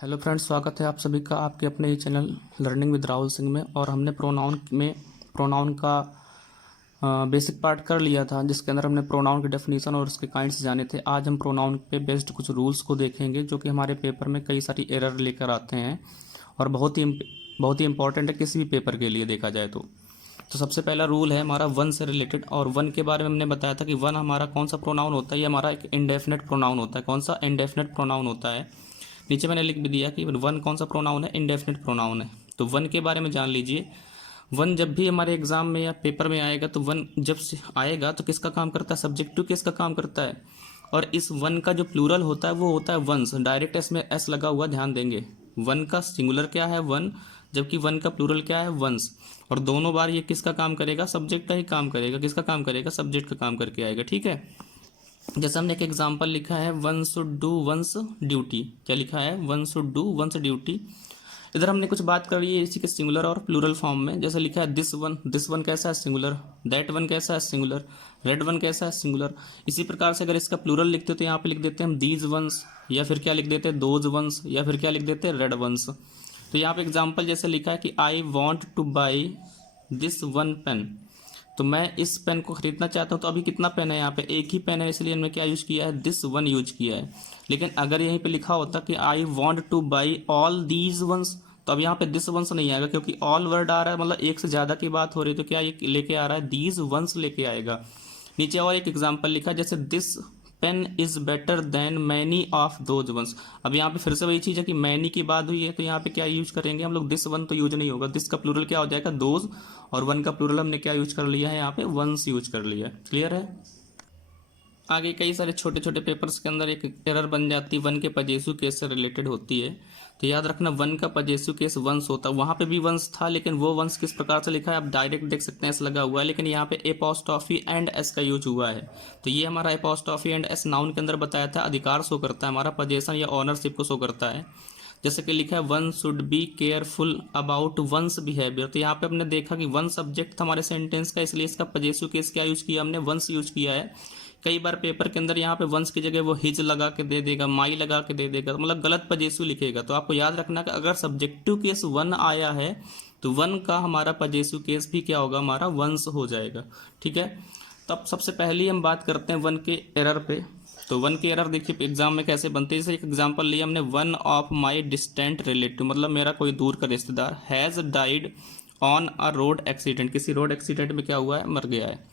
Hello friends, स्वागत है आप सभी का आपके अपने ही channel learning with Rahul Singh में। और हमने प्रोनाउन का बेसिक पार्ट कर लिया था, जिसके अंदर हमने प्रोनाउन की डेफिनेशन और उसके काइंड्स जाने थे। आज हम प्रोनाउन पे बेस्ड कुछ रूल्स को देखेंगे जो कि हमारे पेपर में कई सारी एरर लेकर आते हैं और बहुत ही इंपॉर्टेंट है किसी भी पेपर के लिए देखा जाए तो सबसे पहला रूल है हमारा वन से रिलेटेड। और वन के बारे में हमने बताया था कि वन हमारा कौन सा प्रोनाउन होता है। ये हमारा एक इंडेफिनेट प्रोनाउन होता है। कौन सा? इंडेफिनेट प्रोनाउन होता है। नीचे मैंने लिख भी दिया कि वन कौन सा प्रोनाउन है, इंडेफिनिट प्रोनाउन है। तो वन के बारे में जान लीजिए। वन जब भी हमारे एग्जाम में या पेपर में आएगा तो वन जब से आएगा तो किसका काम करता है? सब्जेक्टिव किसका काम करता है? और इस वन का जो प्लूरल होता है वो होता है वंस। डायरेक्ट एस में एस लगा हुआ, ध्यान देंगे। वन का सिंगुलर क्या है? वन। जबकि वन का प्लूरल क्या है? वंस। और दोनों बार ये किसका काम करेगा? सब्जेक्ट का ही काम करेगा। किसका काम करेगा? सब्जेक्ट का काम करके आएगा। ठीक है। जैसे हमने एक एग्जाम्पल लिखा है, one should do once duty. क्या लिखा है? One should do once duty. इधर हमने कुछ बात कर ली है इसी के सिंगुलर और प्लूरल फॉर्म में। जैसे लिखा है दिस वन। दिस वन कैसा है? सिंगुलर। दैट वन कैसा है? सिंगुलर। रेड वन कैसा है? सिंगुलर। इसी प्रकार से अगर इसका प्लूरल लिखते तो यहाँ पे लिख देते हैं हम दीज वंस, या फिर क्या लिख देते हैं? दोज वंस, या फिर क्या लिख देते हैं? Red ones. तो यहाँ पे एग्जाम्पल जैसे लिखा है कि I want to buy this one pen. तो मैं इस पेन को खरीदना चाहता हूँ। तो अभी कितना पेन है? यहाँ पे एक ही पेन है, इसलिए हमने क्या यूज किया है? दिस वन यूज किया है। लेकिन अगर यहीं पे लिखा होता कि I want to by all these once, तो अब यहाँ पे दिस वंस नहीं आएगा, क्योंकि ऑल वर्ड आ रहा है, मतलब एक से ज्यादा की बात हो रही है। तो क्या ये लेके आ रहा है? दीज वंस लेके आएगा। नीचे और एक एग्जाम्पल लिखा, जैसे this pen is better than many of those ones. अब यहाँ पे फिर से वही चीज है कि मैनी की बात हुई है, तो यहाँ पे क्या यूज करेंगे हम लोग? दिस वन तो यूज नहीं होगा। दिस का प्लूरल क्या हो जाएगा? दोज। और वन का प्लूरल हमने क्या यूज कर लिया है? यहाँ पे वंस यूज कर लिया है। क्लियर है? आगे कई सारे छोटे छोटे पेपर्स के अंदर एक एरर बन जाती है, वन के पजेसु केस से रिलेटेड होती है। तो याद रखना, वन का पजेसु केस वंस होता है। वहां पे भी वंस था, लेकिन वो वंस किस प्रकार से लिखा है आप डायरेक्ट देख सकते हैं, एस लगा हुआ है, लेकिन यहाँ पे एपोस्ट्रॉफी एंड एस का यूज हुआ है। तो ये हमारा एपोस्ट्रॉफी एंड एस नाउन के अंदर बताया था, अधिकार शो करता है, हमारा पोजेशन या ऑनरशिप को शो करता है। जैसे कि लिखा है one should be careful about one's behaviour. तो यहाँ पे हमने देखा कि वन सब्जेक्ट था हमारे सेंटेंस का, इसलिए इसका पजेसिव केस क्या यूज किया हमने? वंस यूज किया है। कई बार पेपर के अंदर यहाँ पे वंस की जगह वो हिज लगा के दे देगा, माई लगा के दे देगा, मतलब गलत पजेसिव लिखेगा। तो आपको याद रखना कि अगर सब्जेक्टिव केस वन आया है तो वन का हमारा पजेसिव केस भी क्या होगा? हमारा वंस हो जाएगा। ठीक है। तब सबसे पहले हम बात करते हैं वन के एरर पे। तो वन के एरर देखिए एग्जाम में कैसे बनते हैं। जैसे एक एग्जांपल लिया हमने, one of my distant relative, मतलब मेरा कोई दूर का रिश्तेदार, has died on a road accident. किसी रोड एक्सीडेंट में क्या हुआ है? मर गया है।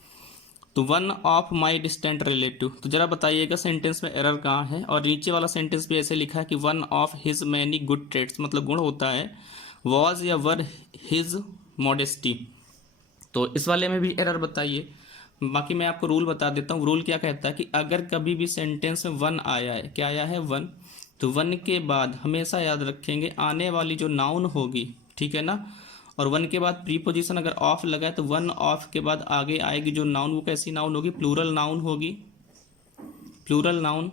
तो one of my distant relative. तो जरा बताइएगा सेंटेंस में एरर कहाँ है। और नीचे वाला सेंटेंस भी ऐसे लिखा है कि one of his many good traits, मतलब गुण होता है, वॉज या वर हिज मॉडेस्टी। तो इस वाले में भी एरर बताइए। बाकी मैं आपको रूल बता देता हूँ। रूल क्या कहता है कि अगर कभी भी सेंटेंस में वन आया है, क्या आया है? वन, तो वन के बाद हमेशा याद रखेंगे आने वाली जो नाउन होगी, ठीक है ना। और वन के बाद प्रीपोजिशन अगर ऑफ लगा है तो वन ऑफ के बाद आगे आएगी जो नाउन, वो कैसी नाउन होगी? प्लूरल नाउन होगी। Plural noun.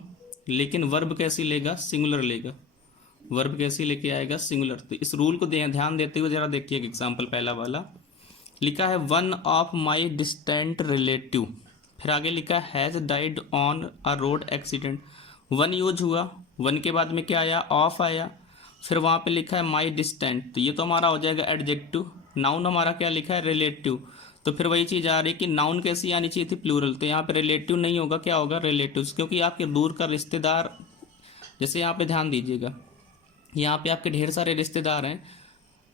लेकिन वर्ब कैसी लेगा? सिंगुलर लेगा। वर्ब कैसी लेके आएगा? सिंगुलर। तो इस रूल को ध्यान देते हुए जरा देखिए एग्जाम्पल पहला वाला लिखा है one of my distant relative, फिर आगे लिखा है has died on a road accident. One use हुआ, वन के बाद में क्या आया? ऑफ आया। फिर वहाँ पे लिखा है माई डिस्टेंट, तो ये तो हमारा हो जाएगा एडजेक्टिव। नाउन हमारा क्या लिखा है? रिलेटिव। तो फिर वही चीज़ आ रही कि नाउन कैसी आनी चाहिए थी? प्लूरल। तो यहाँ पे रिलेटिव नहीं होगा, क्या होगा? रिलेटिव्स, क्योंकि आपके दूर का रिश्तेदार, जैसे यहाँ पे ध्यान दीजिएगा, यहाँ पे आपके ढेर सारे रिश्तेदार हैं।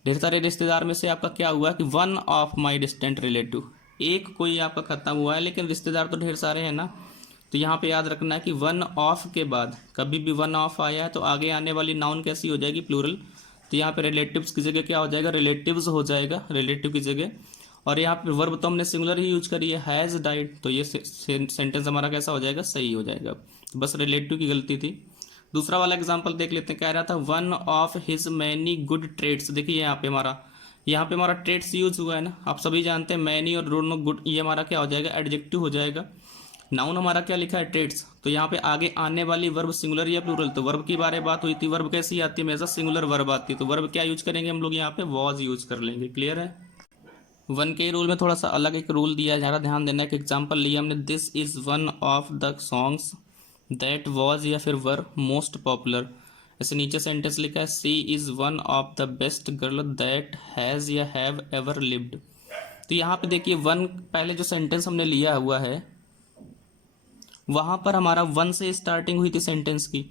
ढेर सारे रिश्तेदार में से आपका क्या हुआ कि one of my distant relative, एक कोई आपका खत्म हुआ है, लेकिन रिश्तेदार तो ढेर सारे हैं ना। तो यहाँ पे याद रखना है कि वन ऑफ के बाद कभी भी वन ऑफ आया है तो आगे आने वाली नाउन कैसी हो जाएगी? प्लूरल। तो यहाँ पे रिलेटिव्स की जगह क्या हो जाएगा? रिलेटिव्स हो जाएगा, रिलेटिव की जगह। और यहाँ पे वर्ब तो हमने सिंगुलर ही यूज करी है, हैज़ डाइड, तो ये सेंटेंस हमारा कैसा हो जाएगा? सही हो जाएगा। तो बस रिलेटिव की गलती थी। दूसरा वाला एग्जाम्पल देख लेते हैं। कह रहा था one of his many good traits. देखिए यहाँ पे हमारा ट्रेड्स यूज हुआ है ना। आप सभी जानते हैं मैनी और दोनों गुड, ये हमारा क्या हो जाएगा? एडजेक्टिव हो जाएगा। नाउन हमारा क्या लिखा है? ट्रेड्स। तो यहाँ पे आगे आने वाली वर्ब सिंगुलर या प्लूरल? तो वर्ब की बारे बात हुई थी। वर्ब कैसी आती है? हमेशा सिंगुलर वर्ब आती है। तो वर्ब क्या यूज करेंगे हम लोग? यहाँ पे वॉज यूज कर लेंगे। क्लियर है? वन के रूल में थोड़ा सा अलग एक रूल दिया है, ज़्यादा ध्यान देना है। कि एग्जाम्पल लिया हमने, this is one of the songs that was या फिर वर मोस्ट पॉपुलर जैसे नीचे सेंटेंस लिखा है she is one of the best girl that has या हैव एवर लिव्ड। तो यहाँ पे देखिए वन, पहले जो सेंटेंस हमने लिया हुआ है वहां पर हमारा वन से स्टार्टिंग हुई थी सेंटेंस की,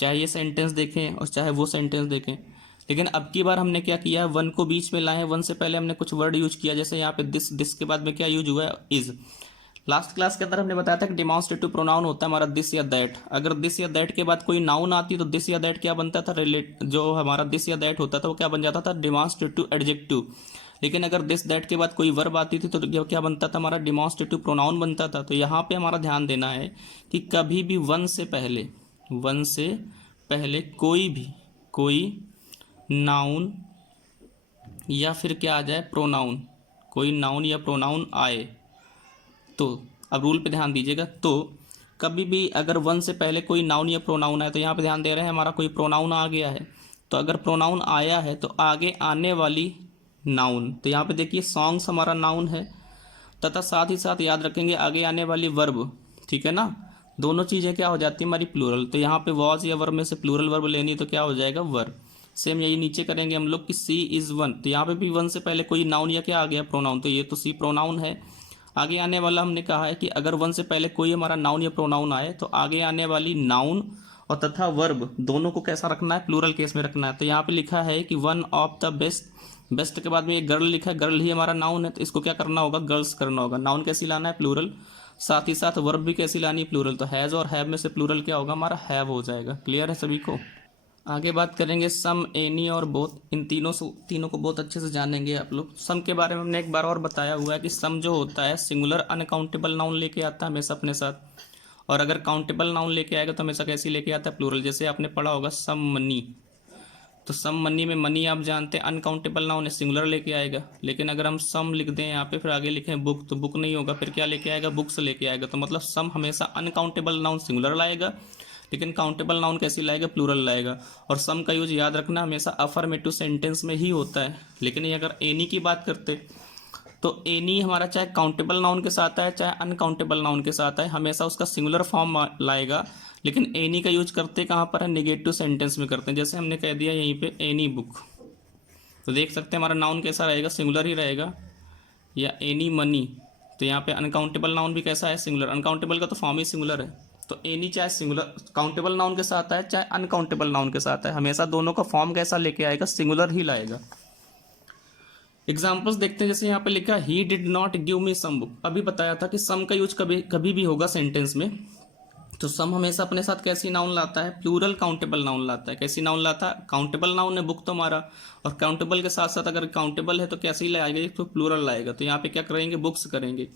चाहे ये सेंटेंस देखें और चाहे वो सेंटेंस देखें। लेकिन अब की बार हमने क्या किया, वन को बीच में लाए हैं, वन से पहले हमने कुछ वर्ड यूज किया, जैसे यहाँ पे दिस के बाद में क्या यूज हुआ है, इज। लास्ट क्लास के अंदर हमने बताया था कि डिमॉन्स्ट्रेटिव प्रोनाउन होता है हमारा दिस या दैट। अगर दिस या दैट के बाद कोई नाउन आती तो दिस या दैट क्या बनता था, जो हमारा दिस या दैट होता था वो क्या बन जाता था, डिमॉन्स्ट्रेटिव एडजेक्टिव। लेकिन अगर दिस दैट के बाद कोई वर्ब आती थी तो क्या बनता था, हमारा डिमॉन्स्ट्रेटिव प्रोनाउन बनता था। तो यहाँ पे हमारा ध्यान देना है कि कभी भी वन से पहले कोई नाउन या फिर क्या आ जाए, प्रोनाउन, कोई नाउन या प्रोनाउन आए तो, अब रूल पे ध्यान दीजिएगा, तो कभी भी अगर वन से पहले कोई नाउन या प्रोनाउन आए, तो यहाँ पे ध्यान दे रहे हैं हमारा कोई प्रोनाउन आ गया है, तो अगर प्रोनाउन आया है तो आगे आने वाली नाउन, तो यहाँ पे देखिए सॉन्ग्स हमारा नाउन है, तथा साथ ही साथ याद रखेंगे आगे आने वाली वर्ब, ठीक है ना, दोनों चीज़ें क्या हो जाती है हमारी प्लूरल। तो यहाँ पे वॉज या वर्ब में से प्लूरल वर्ब लेनी तो क्या हो जाएगा, वर्ब। सेम यही नीचे करेंगे हम लोग कि सी इज़ वन, तो यहाँ पे भी वन से पहले कोई नाउन या क्या आ गया, प्रोनाउन, तो ये तो सी प्रोनाउन है। आगे आने वाला हमने कहा है कि अगर वन से पहले कोई हमारा नाउन या प्रोनाउन आए तो आगे आने वाली नाउन और तथा वर्ब दोनों को कैसा रखना है, प्लूरल केस में रखना है। तो यहाँ पे लिखा है कि one of the best, best के बाद में एक गर्ल लिखा है, गर्ल ही हमारा नाउन है, तो इसको क्या करना होगा, गर्ल्स करना होगा। नाउन कैसी लाना है, प्लूरल, साथ ही साथ वर्ब भी कैसी लानी है, प्लूरल। तो हैज़ और हैव में से प्लूरल क्या होगा, हमारा हैव हो जाएगा। क्लियर है सभी को। आगे बात करेंगे सम, एनी और बोथ, इन तीनों को बहुत अच्छे से जानेंगे आप लोग। सम के बारे में हमने एक बार और बताया हुआ है कि सम जो होता है सिंगुलर अनकाउंटेबल नाउन लेके आता है हमेशा अपने साथ, और अगर काउंटेबल नाउन लेके आएगा तो हमेशा कैसी लेके आता है, प्लूरल। जैसे आपने पढ़ा होगा सम मनी, तो सम मनी में मनी आप जानते हैं अनकाउंटेबल नाउन है, सिंगुलर लेके आएगा। लेकिन अगर हम सम लिख दें यहाँ पे फिर आगे लिखें बुक, तो बुक नहीं होगा, फिर क्या लेके आएगा, बुक्स लेके आएगा। तो मतलब सम हमेशा अनकाउंटेबल नाउन सिंगुलर लाएगा, लेकिन काउंटेबल नाउन कैसी लाएगा, प्लूरल लाएगा। और सम का यूज याद रखना हमेशा अफर्मेटिव सेंटेंस में ही होता है। लेकिन ये अगर एनी की बात करते तो एनी हमारा चाहे काउंटेबल नाउन के साथ आए चाहे अनकाउंटेबल नाउन के साथ आए हमेशा उसका सिंगुलर फॉर्म लाएगा। लेकिन एनी का यूज करते कहाँ पर है, निगेटिव सेंटेंस में करते हैं। जैसे हमने कह दिया यहीं पे एनी बुक, तो देख सकते हैं हमारा नाउन कैसा रहेगा, सिंगुलर ही रहेगा। या एनी मनी, तो यहाँ पे अनकाउंटेबल नाउन भी कैसा है, सिंगुलर। अनकाउंटेबल का तो फॉर्म ही सिंगुलर है। तो एनी चाहे सिंगुलर काउंटेबल नाउन के साथ आए चाहे अनकाउंटेबल नाउन के साथ आए हमेशा दोनों का फॉर्म कैसा लेके आएगा, सिंगुलर ही लाएगा। एग्जाम्पल्स देखते हैं। जैसे यहाँ पे लिखा he did not give me some book, अभी बताया था कि सम का यूज कभी भी होगा सेंटेंस में, तो सम हमेशा अपने साथ कैसी नाउन लाता है, प्लूरल काउंटेबल नाउन लाता है। कैसी नाउन लाता है, काउंटेबल नाउन है बुक तो हमारा, और काउंटेबल के साथ साथ अगर काउंटेबल है तो कैसी लाएगा, तो प्लूरल लाएगा। तो यहाँ पे क्या करेंगे, बुक्स करेंगे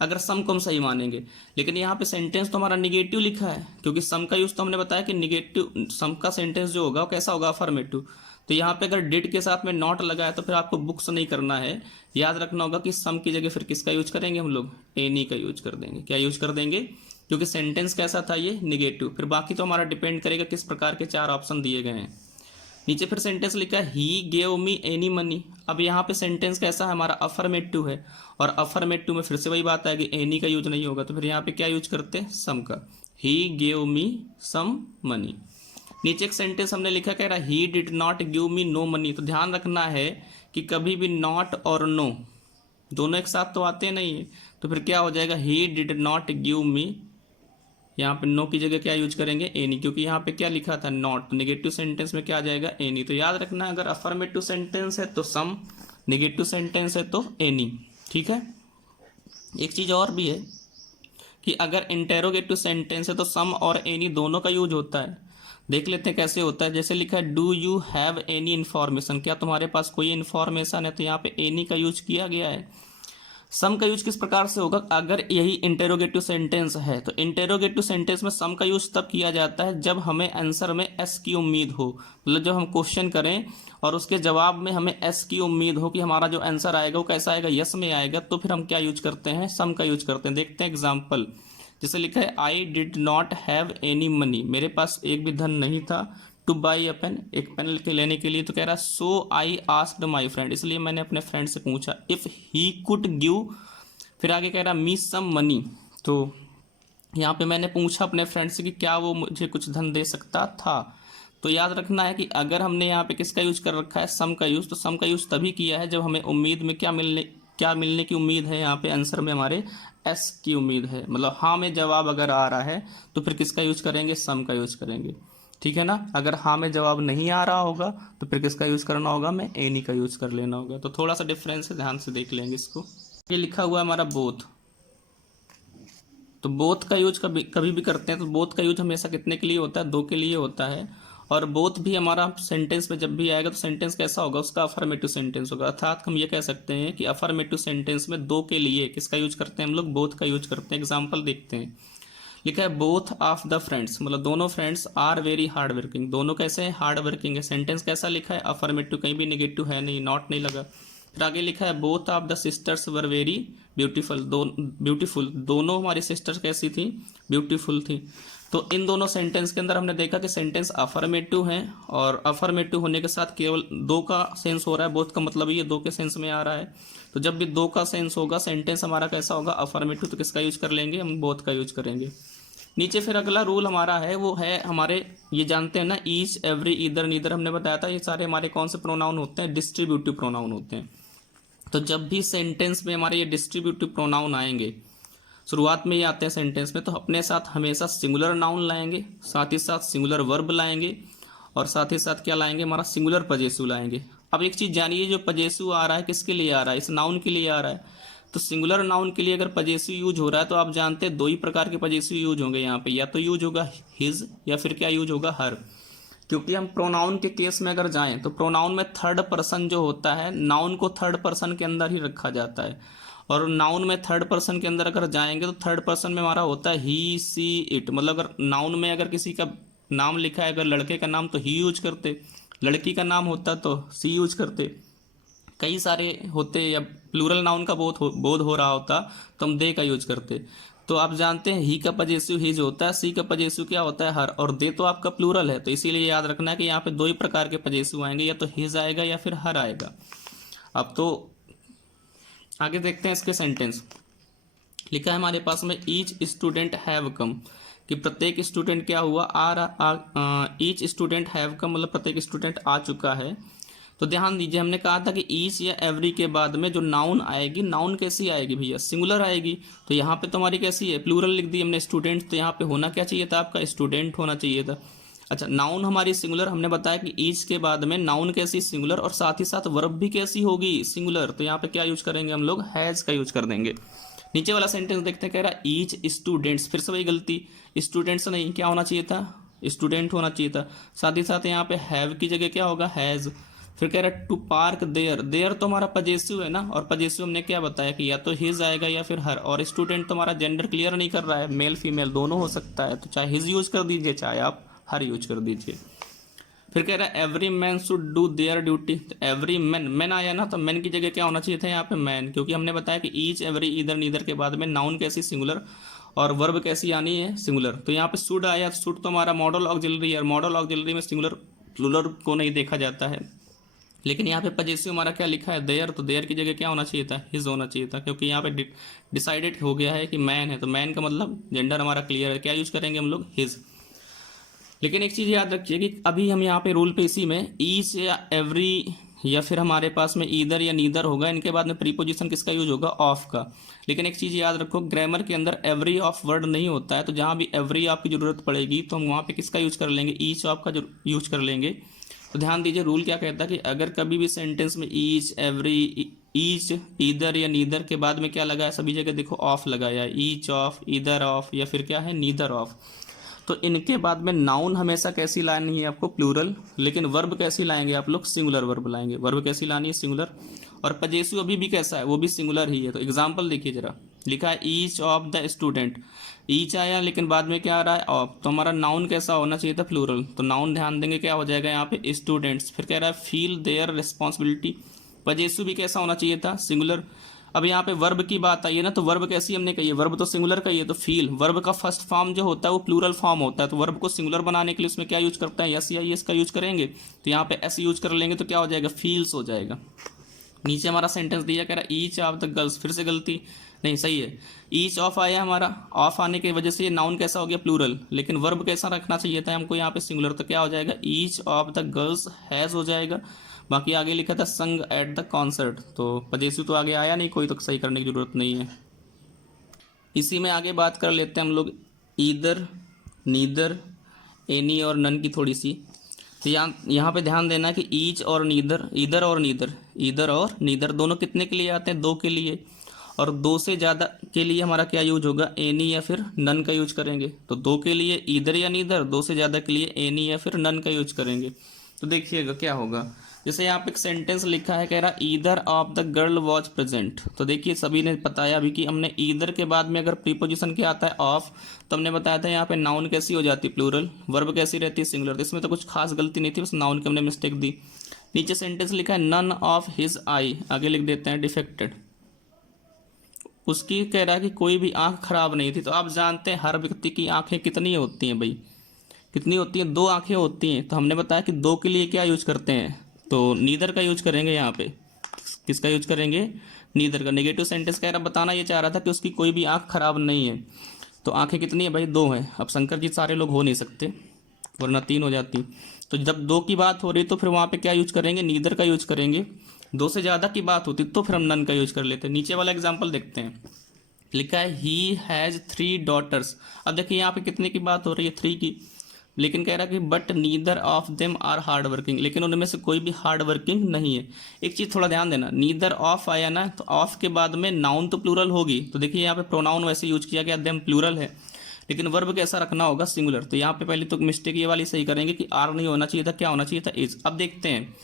अगर सम को हम सही मानेंगे। लेकिन यहाँ पे सेंटेंस तो हमारा निगेटिव लिखा है, क्योंकि सम का यूज तो हमने बताया कि निगेटिव, सम का सेंटेंस जो होगा वो कैसा होगा, अफर्मेटिव। तो यहाँ पे अगर डिड के साथ में नॉट लगा है तो फिर आपको बुक्स नहीं करना है, याद रखना होगा कि सम की जगह फिर किसका यूज करेंगे हम लोग, एनी का यूज कर देंगे। क्या यूज कर देंगे, क्योंकि सेंटेंस कैसा था ये, निगेटिव। फिर बाकी तो हमारा डिपेंड करेगा किस प्रकार के चार ऑप्शन दिए गए हैं। नीचे फिर सेंटेंस लिखा है he gave me any money. अब यहाँ पे सेंटेंस कैसा है हमारा, अफर्मेटिव है, और अफर्मेटिव में फिर से वही बात आएगी, एनी का यूज नहीं होगा। तो फिर यहाँ पे क्या यूज करते हैं, सम का, he gave me some money. नीचे एक सेंटेंस हमने लिखा कह रहा ही did not give me know money. तो ध्यान रखना है कि कभी भी नॉट और नो दोनों एक साथ तो आते नहीं है, तो फिर क्या हो जाएगा, ही डिड नॉट गिव मी, यहाँ पे नो की जगह क्या यूज करेंगे, एनी, क्योंकि यहाँ पे क्या लिखा था, नॉट। नेगेटिव सेंटेंस में क्या आ जाएगा, एनी। तो याद रखना अगर अफर्मेटिव सेंटेंस है तो सम, नेगेटिव सेंटेंस है तो एनी। ठीक है। एक चीज और भी है कि अगर इंटेरोगेटिव सेंटेंस है तो सम और एनी दोनों का यूज होता है। देख लेते हैं कैसे होता है। जैसे लिखा है do you have any information, क्या तुम्हारे पास कोई इन्फॉर्मेशन है, तो यहाँ पे एनी का यूज किया गया है। सम का यूज किस प्रकार से होगा, अगर यही इंटेरोगेटिव सेंटेंस है तो इंटेरोगेटिव सेंटेंस में सम का यूज तब किया जाता है जब हमें आंसर में एस की उम्मीद हो, मतलब जब हम क्वेश्चन करें और उसके जवाब में हमें एस की उम्मीद हो कि हमारा जो आंसर आएगा वो कैसा आएगा, यस में आएगा, तो फिर हम क्या यूज करते हैं, सम का यूज करते हैं। देखते हैं एग्जाम्पल। जैसे लिखा है I did not have any money, मेरे पास एक भी धन नहीं था, टू बाई अ पेन, एक पेन लेने के लिए। तो कह रहा सो आई आस्क्ड माई फ्रेंड, इसलिए मैंने अपने फ्रेंड से पूछा, इफ ही कुड गिव, फिर आगे कह रहा मी सम मनी, तो यहाँ पे मैंने पूछा अपने फ्रेंड से कि क्या वो मुझे कुछ धन दे सकता था। तो तो याद रखना है कि अगर हमने यहाँ पे किसका यूज कर रखा है, सम का यूज, तो सम का यूज तभी किया है जब हमें उम्मीद में क्या मिलने की उम्मीद है, यहाँ पे आंसर में हमारे एस की उम्मीद है, मतलब हाँ में जवाब अगर आ रहा है तो फिर किसका यूज करेंगे, सम का यूज करेंगे। ठीक है ना। अगर हाँ में जवाब नहीं आ रहा होगा तो फिर किसका यूज करना होगा, में एनी का यूज कर लेना होगा। तो थोड़ा सा डिफरेंस है, ध्यान से देख लेंगे इसको। ये लिखा हुआ है हमारा बोथ, तो बोथ का यूज कभी भी करते हैं तो बोथ का यूज हमेशा कितने के लिए होता है, दो के लिए होता है। और बोथ भी हमारा सेंटेंस में जब भी आएगा तो सेंटेंस कैसा होगा, उसका अफर्मेटिव सेंटेंस होगा। अर्थात हम ये कह सकते हैं कि अफर्मेटिव सेंटेंस में दो के लिए किसका यूज करते हैं हम लोग, बोथ का यूज करते हैं। एग्जाम्पल देखते हैं, लिखा है बोथ ऑफ द फ्रेंड्स, मतलब दोनों friends are very hard working, दोनों कैसे हैं, हार्ड वर्किंग है। सेंटेंस कैसा लिखा है, अफर्मेटिव, कहीं भी नेगेटिव है नहीं, नॉट नहीं लगा। फिर आगे लिखा है both of the sisters were very beautiful, दोनों हमारी सिस्टर्स कैसी थी, ब्यूटीफुल थी। तो इन दोनों सेंटेंस के अंदर हमने देखा कि सेंटेंस अफर्मेटिव है, और अफर्मेटिव होने के साथ केवल दो का सेंस हो रहा है, बोथ का मतलब ये दो के सेंस में आ रहा है। तो जब भी दो का सेंस होगा, सेंटेंस हमारा कैसा होगा, अफर्मेटिव, तो किसका यूज कर लेंगे, हम बोथ का यूज करेंगे। नीचे फिर अगला रूल हमारा है, वो है हमारे, ये जानते हैं ना, ईच, एवरी, ईदर, नीदर, हमने बताया था ये सारे हमारे कौन से प्रोनाउन होते हैं, डिस्ट्रीब्यूटिव प्रोनाउन होते हैं। तो जब भी सेंटेंस में हमारे ये डिस्ट्रीब्यूटिव प्रोनाउन आएंगे, शुरुआत में ये आते हैं सेंटेंस में, तो अपने साथ हमेशा सिंगुलर नाउन लाएंगे, साथ ही साथ सिंगुलर वर्ब लाएंगे, और साथ ही साथ क्या लाएंगे, हमारा सिंगुलर पजेसिव लाएंगे। अब एक चीज़ जानिए, जो पजेसिव आ रहा है किसके लिए आ रहा है, इस नाउन के लिए आ रहा है। तो सिंगुलर नाउन के लिए अगर पजेसिव यूज हो रहा है तो आप जानते हैं दो ही प्रकार के पजेसिव यूज होंगे यहाँ पे, या तो यूज होगा हिज या फिर क्या यूज होगा, हर। क्योंकि हम प्रोनाउन के केस में अगर जाएं तो प्रोनाउन में थर्ड पर्सन जो होता है, नाउन को थर्ड पर्सन के अंदर ही रखा जाता है, और नाउन में थर्ड पर्सन के अंदर अगर जाएंगे तो थर्ड पर्सन में हमारा होता है ही, सी, इट। मतलब अगर नाउन में अगर किसी का नाम लिखा है, अगर लड़के का नाम तो ही यूज करते, लड़की का नाम होता तो सी यूज करते, कई सारे होते, या प्लूरल नाउन का बोध हो रहा होता तो हम दे का यूज करते। तो आप जानते हैं ही का पजेसिव हिज होता है, सी का पजेसिव क्या होता है, हर, और दे तो आपका प्लूरल है, तो इसीलिए याद रखना है कि यहाँ पे दो ही प्रकार के पजेसिव आएंगे, या तो हिज आएगा या फिर हर आएगा। अब तो आगे देखते हैं इसके सेंटेंस। लिखा है हमारे पास में ईच स्टूडेंट हैव कम, कि प्रत्येक स्टूडेंट क्या हुआ, ईच स्टूडेंट हैव कम, मतलब प्रत्येक स्टूडेंट आ चुका है। तो ध्यान दीजिए, हमने कहा था कि ईच या एवरी के बाद में जो नाउन आएगी, नाउन कैसी आएगी भैया, सिंगुलर आएगी। तो यहाँ पे तुम्हारी कैसी है, प्लूरल लिख दी हमने, स्टूडेंट, तो यहाँ पे होना क्या चाहिए था, आपका स्टूडेंट होना चाहिए था। अच्छा, नाउन हमारी सिंगुलर, हमने बताया कि ईच के बाद में नाउन कैसी, सिंगुलर, और साथ ही साथ वर्ब भी कैसी होगी, सिंगुलर। तो यहाँ पे क्या यूज करेंगे हम लोग, हैज का यूज कर देंगे। नीचे वाला सेंटेंस देखते हैं, कह रहा ईच स्टूडेंट्स, फिर से वही गलती, स्टूडेंट्स नहीं, क्या होना चाहिए था, स्टूडेंट होना चाहिए था। साथ ही साथ यहाँ पे हैव की जगह क्या होगा, हैज। फिर कह रहा है टू पार्क देयर, देयर तो हमारा पजेसिव है ना, और पजेसिव हमने क्या बताया कि या तो हिज आएगा या फिर हर, और स्टूडेंट तो हमारा जेंडर क्लियर नहीं कर रहा है, मेल फीमेल दोनों हो सकता है, तो चाहे हिज यूज कर दीजिए चाहे आप हर यूज कर दीजिए। फिर कह रहा है every man should do their duty, every man, man आया ना, तो मैन की जगह क्या होना चाहिए था यहाँ पे, मैन, क्योंकि हमने बताया कि ईच, एवरी, ईदर, नीदर के बाद में नाउन कैसी, सिंगुलर, और वर्ब कैसी आनी है, सिंगुलर। तो यहाँ पे शुड आया, शुड तो हमारा मॉडल ऑक्सिलरी है, मॉडल ऑक्सिलरी में सिंगुलर प्लूरल को नहीं देखा जाता है। लेकिन यहाँ पे पजेसिव हमारा क्या लिखा है, देयर, तो देयर की जगह क्या होना चाहिए था, हिज होना चाहिए था, क्योंकि यहाँ पे डिसाइडेड हो गया है कि मैन है, तो मैन का मतलब जेंडर हमारा क्लियर है, क्या यूज करेंगे हम लोग, हिज। लेकिन एक चीज़ याद रखिए कि अभी हम यहाँ पे रूल पे इसी में ईच या एवरी या फिर हमारे पास में ईदर या नीदर होगा, इनके बाद में प्रीपोजिशन किसका यूज होगा, ऑफ का। लेकिन एक चीज़ याद रखो, ग्रामर के अंदर एवरी ऑफ वर्ड नहीं होता है, तो जहाँ भी एवरी ऑफ की जरूरत पड़ेगी तो हम वहाँ पे किसका यूज कर लेंगे, ईच ऑफ का यूज कर लेंगे। तो ध्यान दीजिए, रूल क्या कहता है कि अगर कभी भी सेंटेंस में ईच, एवरी, ईच, ईदर या नीदर के बाद में क्या लगा है, सभी जगह देखो ऑफ लगाया है, ईच ऑफ, ईदर ऑफ, या फिर क्या है, नीदर ऑफ। तो इनके बाद में नाउन हमेशा कैसी लानी है आपको, प्लूरल, लेकिन वर्ब कैसी लाएंगे आप लोग, सिंगुलर वर्ब लाएंगे। वर्ब कैसी लानी है, सिंगुलर, और पजेसिव अभी भी कैसा है, वो भी सिंगुलर ही है। तो एग्जांपल देखिए जरा, लिखा है each of the student, each आया लेकिन बाद में क्या आ रहा है, ऑफ, तो हमारा नाउन कैसा होना चाहिए था, प्लूरल। तो नाउन ध्यान देंगे क्या हो जाएगा यहाँ पे, स्टूडेंट्स। फिर कह रहा है फील देयर रिस्पॉन्सिबिलिटी, पजेसिव भी कैसा होना चाहिए था, सिंगुलर। अब यहाँ पे वर्ब की बात आई है ना, तो वर्ब कैसी हमने कही है, वर्ब तो सिंगुलर का ही है, तो फील, वर्ब का फर्स्ट फॉर्म जो होता है वो प्लूरल फॉर्म होता है, तो वर्ब को सिंगुलर बनाने के लिए उसमें क्या यूज करता है, एस या एस का यूज करेंगे। तो यहाँ पे एस यूज कर लेंगे तो क्या हो जाएगा, फील्स हो जाएगा। नीचे हमारा सेंटेंस दिया, कह रहा ईच ऑफ द गर्ल्स, फिर से गलती नहीं, सही है। ईच ऑफ आया हमारा, ऑफ आने की वजह से ये नाउन कैसा हो गया, प्लूरल, लेकिन वर्ब कैसा रखना चाहिए था हमको यहाँ पे, सिंगुलर, तो क्या हो जाएगा, each of the girls has हो जाएगा। बाकी आगे लिखा था संग एट द कॉन्सर्ट, तो पजेसिव तो आगे आया नहीं कोई, तो सही करने की ज़रूरत नहीं है। इसी में आगे बात कर लेते हैं हम लोग ईदर, नीदर, एनी और नन की थोड़ी सी। तो यहाँ पे ध्यान देना है कि ईच और नीदर, ईदर और नीदर, ईदर और नीदर दोनों कितने के लिए आते हैं, दो के लिए, और दो से ज़्यादा के लिए हमारा क्या यूज होगा, एनी या फिर नन का यूज करेंगे। तो दो के लिए ईदर या नीदर, दो से ज़्यादा के लिए एनी या फिर नन का यूज करेंगे। तो देखिएगा क्या होगा, जैसे यहाँ पे एक सेंटेंस लिखा है, कह रहा either of the girl was present. तो देखिए सभी ने बताया अभी कि हमने ईदर के बाद में अगर प्रीपोजिशन क्या आता है, ऑफ, तो हमने बताया था यहाँ पे नाउन कैसी हो जाती है, प्लूरल, वर्ब कैसी रहती है, सिंगुलर। तो इसमें तो कुछ खास गलती नहीं थी, बस नाउन की हमने मिस्टेक दी। नीचे सेंटेंस लिखा है नन ऑफ हिज आई, आगे लिख देते हैं डिफेक्टेड, उसकी कह रहा है कि कोई भी आंख खराब नहीं थी। तो आप जानते हैं हर व्यक्ति की आंखें कितनी होती हैं भाई, कितनी होती हैं, दो आंखें होती हैं। तो हमने बताया कि दो के लिए क्या यूज करते हैं, तो नीदर का यूज करेंगे। यहाँ पे किसका यूज करेंगे, नीदर का। नेगेटिव सेंटेंस कह रहा बताना ये चाह रहा था कि उसकी कोई भी आंख खराब नहीं है। तो आंखें कितनी है भाई, दो हैं। अब शंकर जी सारे लोग हो नहीं सकते, वरना तीन हो जाती। तो जब दो की बात हो रही तो फिर वहाँ पे क्या यूज करेंगे, नीदर का यूज करेंगे। दो से ज़्यादा की बात होती तो फिर हम नन का यूज कर लेते। नीचे वाला एग्जाम्पल देखते हैं, लिखा है ही हैज़ 3 डॉटर्स। अब देखिए यहाँ पे कितने की बात हो रही है, 3 की, लेकिन कह रहा है कि but neither of them are hard working, लेकिन उनमें से कोई भी हार्ड वर्किंग नहीं है। एक चीज़ थोड़ा ध्यान देना, नीदर ऑफ आया ना, तो ऑफ के बाद में नाउन तो प्लूरल होगी। तो देखिए यहाँ पे प्रोनाउन वैसे यूज किया गया, देम प्लूरल है, लेकिन वर्ब कैसा रखना होगा, सिंगुलर। तो यहाँ पे पहले तो मिस्टेक ये वाली सही करेंगे कि आर नहीं होना चाहिए था, क्या होना चाहिए था, इज। अब देखते हैं,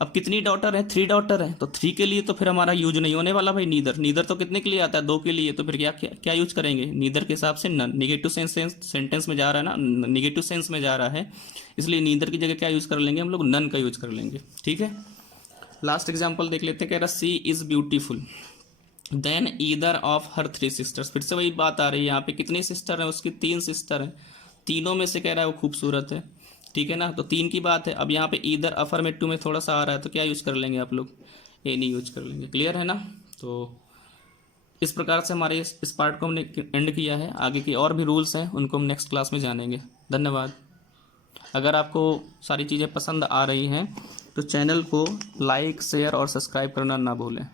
अब कितनी डॉटर है, 3 डॉटर है, तो 3 के लिए तो फिर हमारा यूज नहीं होने वाला भाई नीदर। नीदर तो कितने के लिए आता है, 2 के लिए, तो फिर क्या क्या, क्या यूज करेंगे, नीदर के हिसाब से नन। निगेटिव सेंटेंस में जा रहा है ना, निगेटिव सेंस में जा रहा है, इसलिए नीदर की जगह क्या यूज कर लेंगे हम लोग, नन का यूज कर लेंगे। ठीक है, लास्ट एग्जाम्पल देख लेते हैं, कह रहा she is beautiful then either of her 3 sisters. फिर से वही बात आ रही है, यहाँ पे कितनी सिस्टर है, उसकी 3 सिस्टर हैं, तीनों में से कह रहा है वो खूबसूरत है। ठीक है ना, तो 3 की बात है। अब यहाँ पे ईदर अफर्मेटिव में थोड़ा सा आ रहा है, तो क्या यूज कर लेंगे आप लोग, एनी यूज कर लेंगे। क्लियर है ना। तो इस प्रकार से हमारे इस पार्ट को हमने एंड किया है। आगे की और भी रूल्स हैं, उनको हम नेक्स्ट क्लास में जानेंगे। धन्यवाद। अगर आपको सारी चीज़ें पसंद आ रही हैं तो चैनल को लाइक, शेयर और सब्सक्राइब करना ना भूलें।